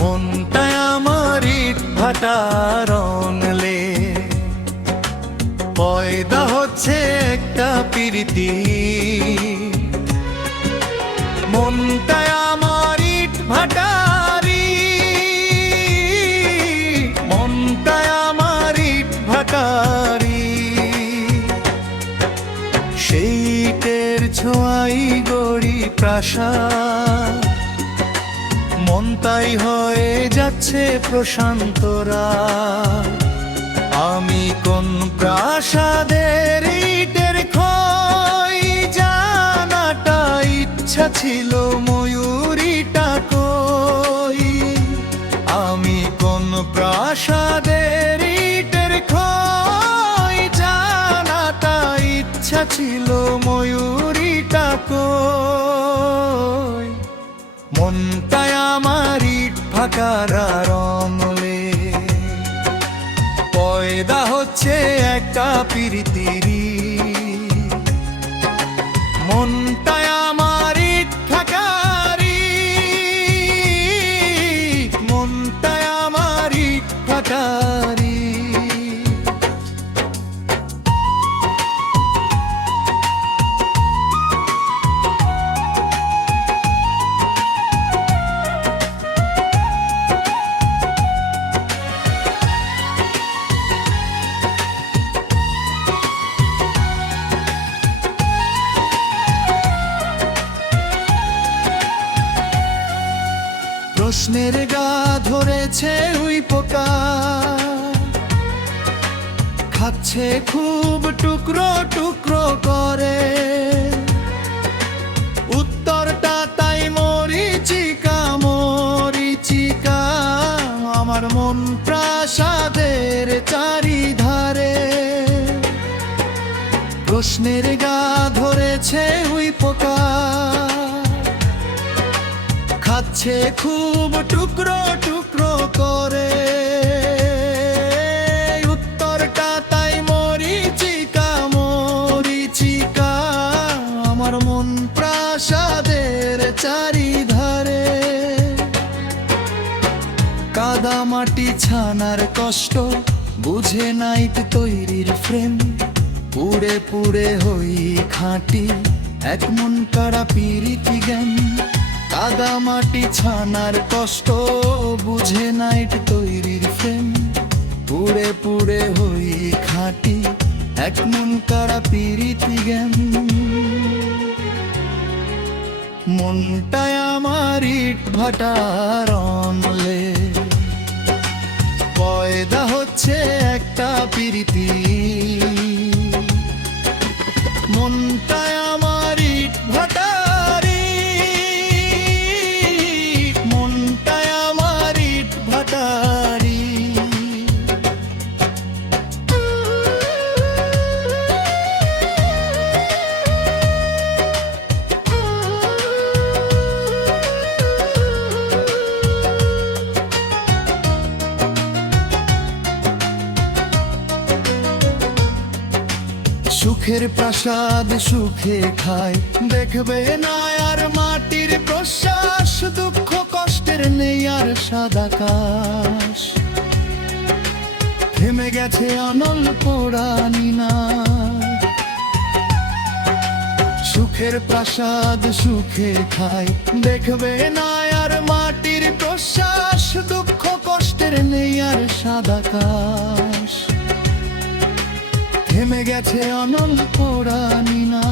মনটায় আমার ইট ভাটার অনলে, পয়দা হচ্ছে একটা প্রীতি। মনটায় আমার ইট ভাটারি, মনটায় আমার ইট ভাটারি। সেই ইটের ছোঁয়াই গড়ি প্রাসাদ, মন তাই হয়ে যাচ্ছে প্রশান্তরা। আমি কোন প্রাসাদের ইটের ক্ষয় জানাটা ইচ্ছা ছিল ময়ূরীটা কই। আমি কোন প্রাসাদের ইটের ক্ষয় জানাটা ইচ্ছা ছিল ময়ূরীটা কই। মনটায় আমার ইট ভাটার অনলে, পয়দা হচ্ছে একটা প্রীতিরি। মনটায় আমার ইট ভাটারি, মনটায় আমার ইট ভাটারি। প্রশ্নের গা ধরেছে উই পোকা, খাচ্ছে খুব টুকরো টুকরো করে। উত্তরটা তাই মরিচিকা মরিচিকা, আমার মন প্রাসাদের চারিধারে। প্রশ্নের গা ধরেছে উই পোকা, খাচ্ছে খুব টুকরো টুকরো করে। উত্তরটা তাই মরিচিকা মরিচিকা, আমার মন প্রাসাদের চারিধারে। কাদা মাটি ছানার কষ্ট বুঝে নাইট তৈরির ফ্রেম, পুড়ে পুড়ে হই খাঁটি এক মন কাড়া পিরিতি জ্ঞান। কাদা মাটি ছানার কষ্ট বুঝে নাইট তৈরির ফ্রেম, পুড়ে পুড়ে হই খাঁটি এক মন কাড়া পিরিতি জ্ঞান। মনটায় আমার ইট ভাটার অনলে, পয়দা হচ্ছে একটা প্রীতি। মনটায় আমার ইট ভাটারি, মনটায় আমার ইট ভাটারি। সুখের প্রাসাদ সুখে খায়, দেখবে না আর মাটির প্রশ্বাস। দুঃখ কষ্টের নেই আর সাদা আকাশ, থেমে গেছে অনল পোড়ানি না। সুখের প্রাসাদ সুখে খায়, দেখবে না আর মাটির প্রশ্বাস। দুঃখ কষ্টের নেই আর সাদা আকাশ, থেমে গেছে অনল পোড়ানি না।